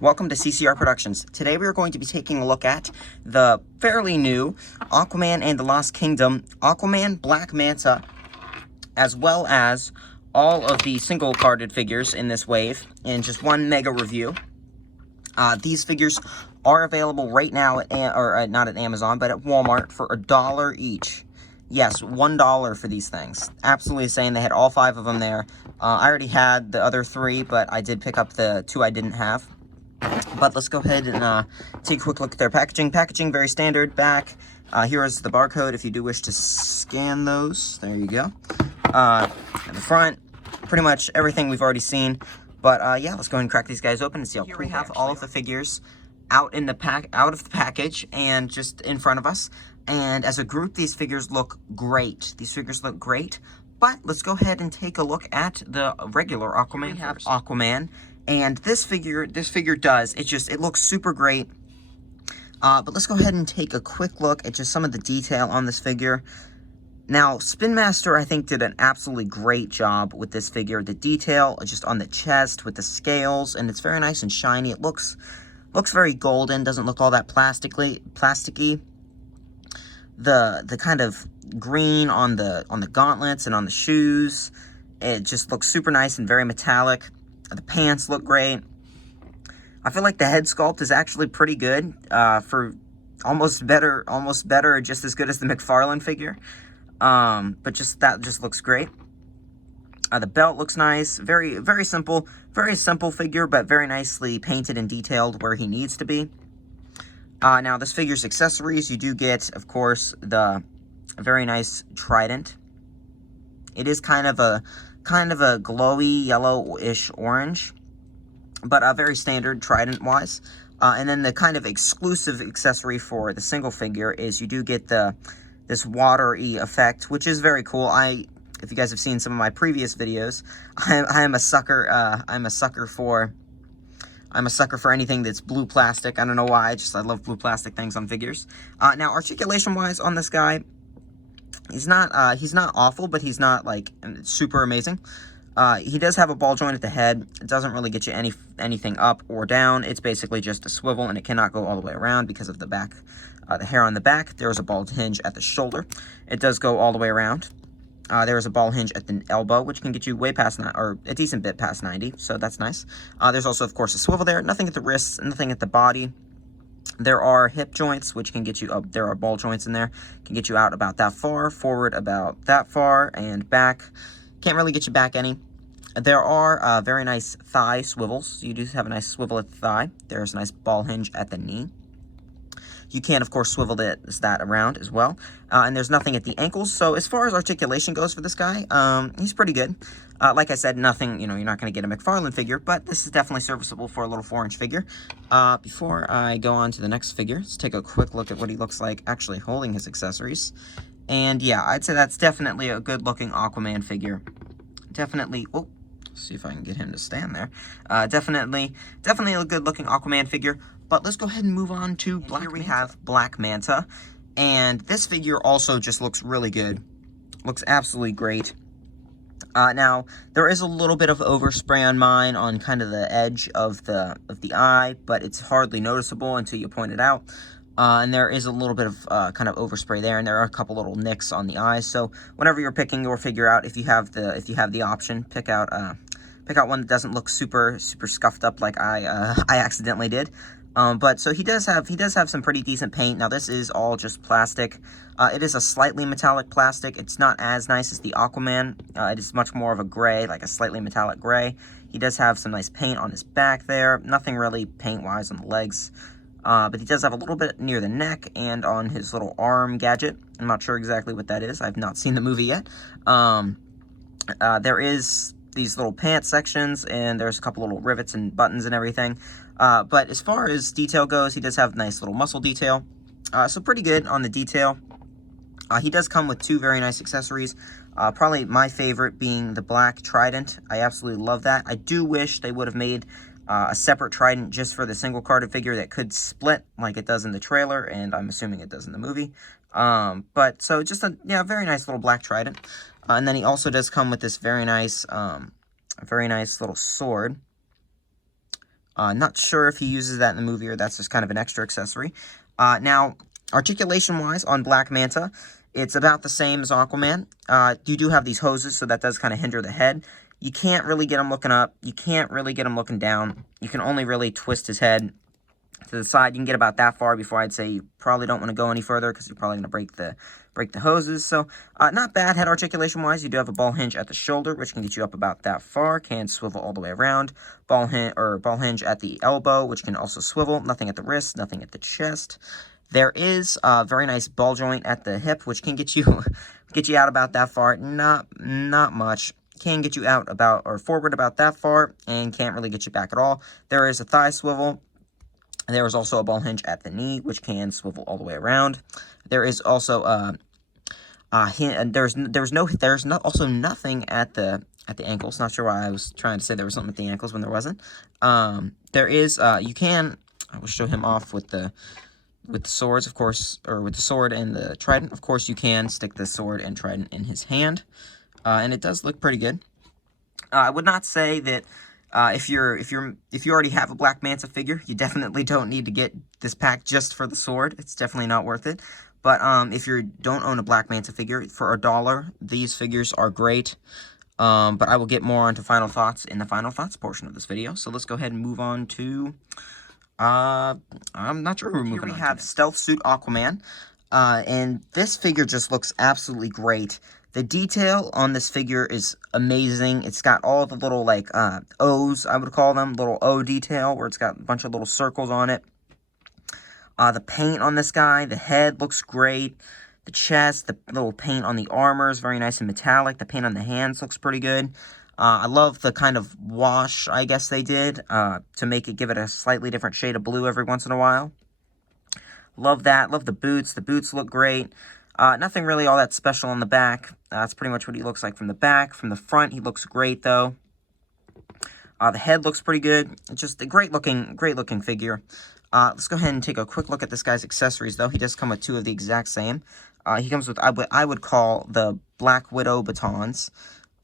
Welcome to CCR Productions. Today we are going to be taking a look at the fairly new Aquaman and the Lost Kingdom, Aquaman, Black Manta, as well as all of the single-carded figures in this wave in just one mega review. These figures are available right now, not at Amazon, but at Walmart for $1 each. Yes, $1 for these things. Absolutely insane. They had all 5 of them there. I already had the other 3, but I did pick up the 2 I didn't have. But let's go ahead and take a quick look at their packaging. Packaging, very standard. Back, here is the barcode if you do wish to scan those. There you go. At the front, pretty much everything we've already seen. But yeah, let's go ahead and crack these guys open and see how cool they have all of the figures out of the package and just in front of us. And as a group, these figures look great. These figures look great. But let's go ahead and take a look at the regular Aquaman. We have Aquaman. And this figure does, it looks super great. But let's go ahead and take a quick look at just some of the detail on this figure. Now, Spin Master, I think, did an absolutely great job with this figure. The detail just on the chest with the scales, and it's very nice and shiny. It looks very golden, doesn't look all that plasticky. The kind of green on the gauntlets and on the shoes, it just looks super nice and very metallic. The pants look great. I feel like the head sculpt is actually pretty good, for almost better, just as good as the McFarlane figure. But that just looks great. The belt looks nice. Very simple figure, but very nicely painted and detailed where he needs to be. Now this figure's accessories, you do get, of course, the very nice trident. It is kind of a glowy yellowish orange, but very standard trident-wise. And then the kind of exclusive accessory for the single figure is you do get this watery effect, which is very cool. If you guys have seen some of my previous videos, I am a sucker. I'm a sucker for anything that's blue plastic. I don't know why. I love blue plastic things on figures. Now, articulation-wise on this guy, he's not awful, but he's not like super amazing. He does have a ball joint at the head. It doesn't really get you anything up or down. It's basically just a swivel, and it cannot go all the way around because of the back, the hair on the back. There's a ball hinge at the shoulder. It does go all the way around. There's a ball hinge at the elbow, which can get you way past, or a decent bit past 90, so that's nice. There's also, of course, a swivel there. Nothing at the wrists, nothing at the body. There are hip joints, which can get you up. There are ball joints in there. Can get you out about that far, forward about that far, and back. Can't really get you back any. There are very nice thigh swivels. You do have a nice swivel at the thigh. There's a nice ball hinge at the knee. You can, of course, swivel that around as well. And there's nothing at the ankles. So as far as articulation goes for this guy, he's pretty good. Like I said, nothing, you're not going to get a McFarlane figure, but this is definitely serviceable for a little 4-inch figure. Before I go on to the next figure, let's take a quick look at what he looks like actually holding his accessories. And yeah, I'd say that's definitely a good-looking Aquaman figure. Definitely, oh, let's see if I can get him to stand there. Definitely a good-looking Aquaman figure. But let's go ahead and move on to Black Manta. Here we have Black Manta. And this figure also just looks really good. Looks absolutely great. Now, there is a little bit of overspray on mine on kind of the edge of the eye, but it's hardly noticeable until you point it out. And there is a little bit of kind of overspray there, and there are a couple little nicks on the eyes. So whenever you're picking your figure out, if you have the option, pick out one that doesn't look super scuffed up like I accidentally did. But so he does have some pretty decent paint. Now this is all just plastic. It is a slightly metallic plastic. It's not as nice as the Aquaman. It is much more of a gray, like a slightly metallic gray. He does have some nice paint on his back there. Nothing really paint-wise on the legs. But he does have a little bit near the neck and on his little arm gadget. I'm not sure exactly what that is. I've not seen the movie yet. There is these little pant sections, and there's a couple little rivets and buttons and everything. But as far as detail goes, he does have nice little muscle detail. So pretty good on the detail. He does come with 2 very nice accessories. Probably my favorite being the black trident. I absolutely love that. I do wish they would have made a separate trident just for the single-carded figure that could split like it does in the trailer, and I'm assuming it does in the movie. But so just a very nice little black trident. And then he also does come with this very nice little sword. Not sure if he uses that in the movie or that's just kind of an extra accessory. Now, articulation-wise on Black Manta, it's about the same as Aquaman. You do have these hoses, so that does kind of hinder the head. You can't really get him looking up. You can't really get him looking down. You can only really twist his head to the side. You can get about that far before I'd say you probably don't want to go any further because you're probably going to break the hoses. So, not bad head articulation-wise. You do have a ball hinge at the shoulder, which can get you up about that far. Can swivel all the way around. Ball hinge at the elbow, which can also swivel. Nothing at the wrist, nothing at the chest. There is a very nice ball joint at the hip, which can get you out about that far. Not much. Can get you out about or forward about that far, and can't really get you back at all. There is a thigh swivel. There is also a ball hinge at the knee, which can swivel all the way around. There is also there's also nothing at the ankles. Not sure why I was trying to say there was something at the ankles when there wasn't. There is you can. I will show him off with the swords, of course, or with the sword and the trident. Of course, you can stick the sword and trident in his hand, and it does look pretty good. I would not say that. If you already have a Black Manta figure, you definitely don't need to get this pack just for the sword. It's definitely not worth it. But if you don't own a Black Manta figure, for $1, these figures are great. But I will get more onto final thoughts in the final thoughts portion of this video. So let's go ahead and move on to I'm not sure who we're moving on to. Here we have Stealth Suit Aquaman. And this figure just looks absolutely great. The detail on this figure is amazing. It's got all the little, like, O's, I would call them. Little O detail, where it's got a bunch of little circles on it. The paint on this guy, the head looks great. The chest, the little paint on the armor is very nice and metallic. The paint on the hands looks pretty good. I love the kind of wash, I guess they did, to give it a slightly different shade of blue every once in a while. Love that. Love the boots. The boots look great. Nothing really all that special on the back. That's pretty much what he looks like from the back. From the front, he looks great, though. The head looks pretty good. It's just a great looking figure. Let's go ahead and take a quick look at this guy's accessories, though. He does come with 2 of the exact same. He comes with, I would call the Black Widow batons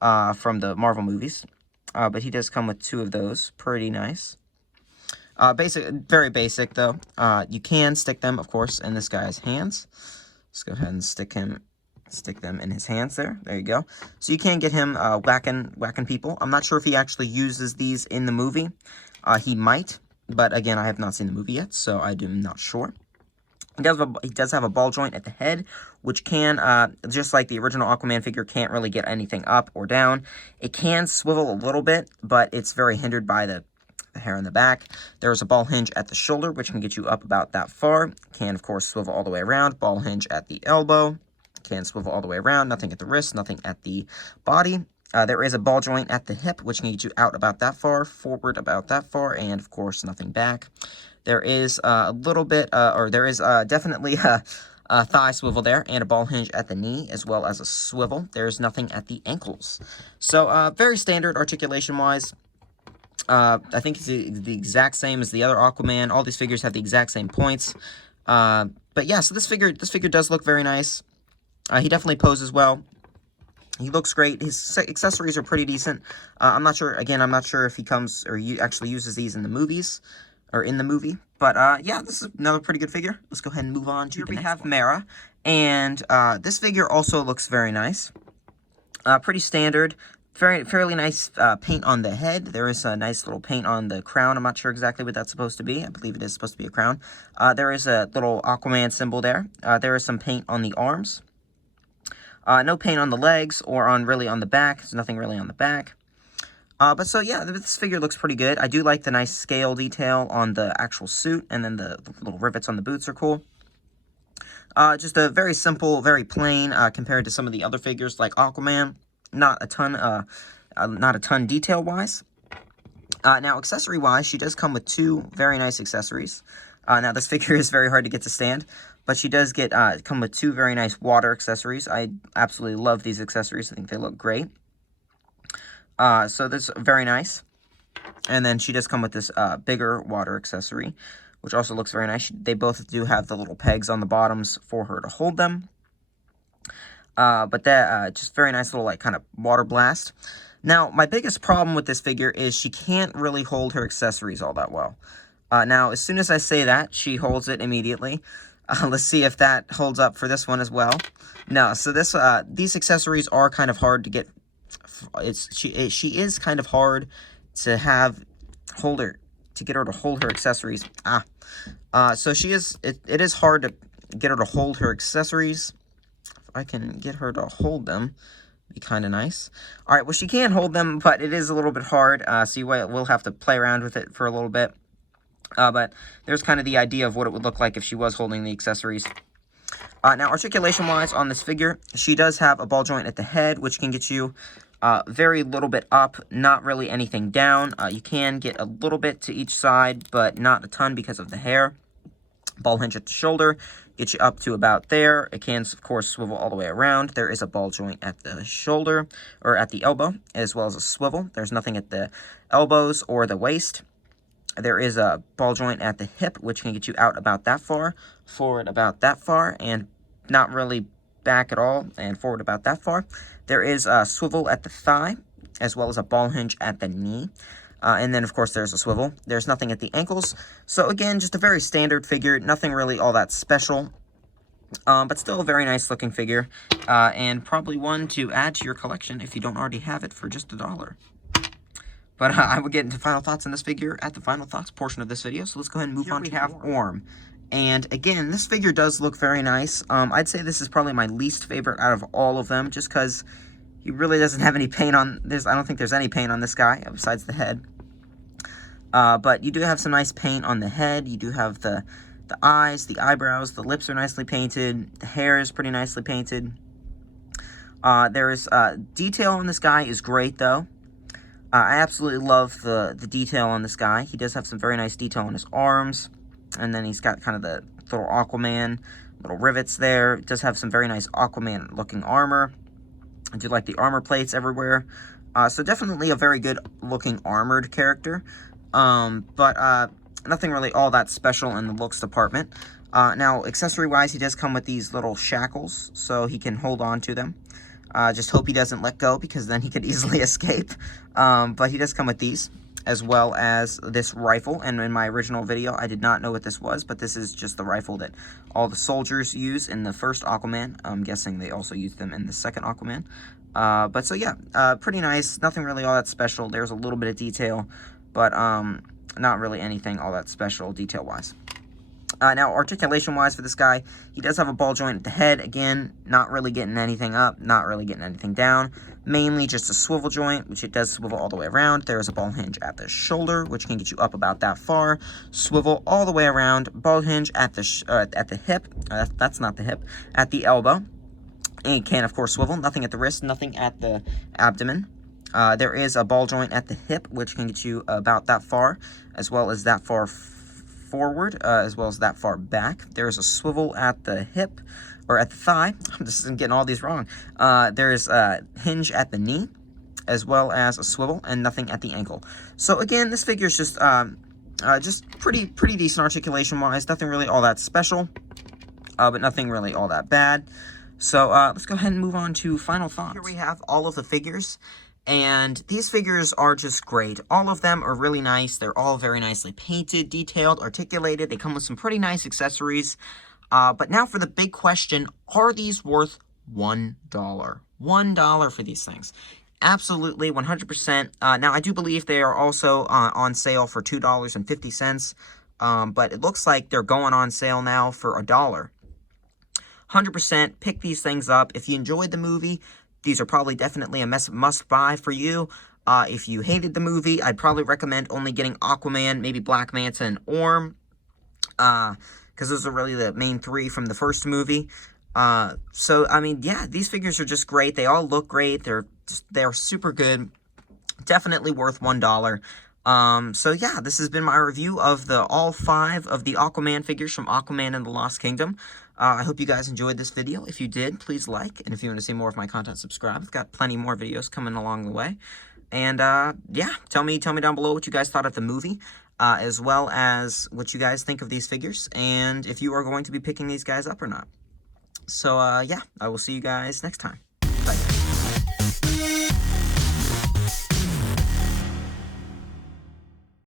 from the Marvel movies. But he does come with 2 of those. Pretty nice. Very basic, though. You can stick them, of course, in this guy's hands. Let's go ahead and stick them in his hands there. There you go. So you can get him whacking people. I'm not sure if he actually uses these in the movie. He might, but again, I have not seen the movie yet, so I am not sure. He does have a ball joint at the head, which can, just like the original Aquaman figure, can't really get anything up or down. It can swivel a little bit, but it's very hindered by the hair in the back. There's a ball hinge at the shoulder, which can get you up about that far. Can, of course, swivel all the way around. Ball hinge at the elbow. Can swivel all the way around. Nothing at the wrist. Nothing at the body. There is a ball joint at the hip, which can get you out about that far, forward about that far, and, of course, nothing back. There is a little bit, definitely a thigh swivel there, and a ball hinge at the knee, as well as a swivel. There's nothing at the ankles. So, very standard articulation-wise. I think it's the exact same as the other Aquaman. All these figures have the exact same points. But yeah, so this figure does look very nice. He definitely poses well. He looks great. His accessories are pretty decent. I'm not sure if he comes or actually uses these in the movies or in the movie. But yeah, this is another pretty good figure. Let's go ahead and move on to the next one. Here we have Mera, and this figure also looks very nice. Pretty standard. Fairly nice paint on the head. There is a nice little paint on the crown. I'm not sure exactly what that's supposed to be. I believe it is supposed to be a crown. There is a little Aquaman symbol there. There is some paint on the arms. No paint on the legs or on the back. There's nothing really on the back. But so yeah, this figure looks pretty good. I do like the nice scale detail on the actual suit, and then the little rivets on the boots are cool. Just a very simple, very plain compared to some of the other figures like Aquaman. Not a ton detail-wise. Now, accessory-wise, she does come with 2 very nice accessories. Now, this figure is very hard to get to stand, but she does come with 2 very nice water accessories. I absolutely love these accessories. I think they look great. So this is very nice. And then she does come with this bigger water accessory, which also looks very nice. They both do have the little pegs on the bottoms for her to hold them. But that just very nice little kind of water blast. Now, my biggest problem with this figure is she can't really hold her accessories all that well. Now, as soon as I say that, she holds it immediately. Let's see if that holds up for this one as well. No, so these accessories are kind of hard to get. She is kind of hard to get her to hold her accessories. So she is. It is hard to get her to hold her accessories. If I can get her to hold them, be kind of nice. All right, well, she can hold them, but it is a little bit hard. So we'll have to play around with it for a little bit. But there's kind of the idea of what it would look like if she was holding the accessories. Now, articulation-wise on this figure, she does have a ball joint at the head, which can get you very little bit up, not really anything down. You can get a little bit to each side, but not a ton because of the hair. Ball hinge at the shoulder, get you up to about there. It can, of course, swivel all the way around. There is a ball joint at the shoulder, or at the elbow, as well as a swivel. There's nothing at the elbows or the waist. There is a ball joint at the hip, which can get you out about that far, forward about that far, and not really back at all, and forward about that far. There is a swivel at the thigh, as well as a ball hinge at the knee. And then, of course, there's a swivel. There's nothing at the ankles. So, again, just a very standard figure. Nothing really all that special. But still a very nice looking figure. And probably one to add to your collection if you don't already have it for just $1. But I will get into final thoughts on this figure at the final thoughts portion of this video. So let's go ahead and move on. We have Orm. And again, this figure does look very nice. I'd say this is probably my least favorite out of all of them, just because he really doesn't have any paint on this. I don't think there's any paint on this guy besides the head. But you do have some nice paint on the head. You do have the eyes, the eyebrows, the lips are nicely painted. The hair is pretty nicely painted. There is detail on this guy is great, though. I absolutely love the detail on this guy. He does have some very nice detail on his arms. And then he's got kind of the little Aquaman, little rivets there. It does have some very nice Aquaman-looking armor. I do like the armor plates everywhere. So definitely a very good-looking armored character. But nothing really all that special in the looks department. Now, accessory-wise, he does come with these little shackles, so he can hold on to them. Just hope he doesn't let go, because then he could easily escape. But he does come with these, as well as this rifle. And in my original video, I did not know what this was, but this is just the rifle that all the soldiers use in the first Aquaman. I'm guessing they also use them in the second Aquaman. But so yeah, pretty nice. Nothing really all that special. There's a little bit of detail, but not really anything all that special detail-wise. Now, articulation-wise for this guy, he does have a ball joint at the head. Again, not really getting anything up, not really getting anything down. Mainly just a swivel joint, which it does swivel all the way around. There is a ball hinge at the shoulder, which can get you up about that far. Swivel all the way around. Ball hinge at the hip. That's not the hip. At the elbow. And it can, of course, swivel. Nothing at the wrist, nothing at the abdomen. There is a ball joint at the hip, which can get you about that far, as well as that far forward, as well as that far back. There is a swivel at the hip, or at the thigh. I'm just getting all these wrong. There is a hinge at the knee, as well as a swivel, and nothing at the ankle. So again, this figure is just pretty decent articulation-wise. Nothing really all that special, but nothing really all that bad. So let's go ahead and move on to final thoughts. Here we have all of the figures. And these figures are just great. All of them are really nice. They're all very nicely painted, detailed, articulated. They come with some pretty nice accessories. But now for the big question, are these worth $1? $1 for these things. Absolutely, 100%. Now, I do believe they are also on sale for $2.50. But it looks like they're going on sale now for $1. 100% pick these things up. If you enjoyed the movie, these are probably definitely a must-buy for you. If you hated the movie, I'd probably recommend only getting Aquaman, maybe Black Manta, and Orm. Because those are really the main three from the first movie. So, I mean, yeah, these figures are just great. They all look great. They're super good. Definitely worth $1. So, yeah, this has been my review of all 5 of the Aquaman figures from Aquaman and the Lost Kingdom. I hope you guys enjoyed this video. If you did, please like. And if you want to see more of my content, subscribe. I've got plenty more videos coming along the way. And, yeah, tell me down below what you guys thought of the movie, as well as what you guys think of these figures, and if you are going to be picking these guys up or not. So, yeah, I will see you guys next time.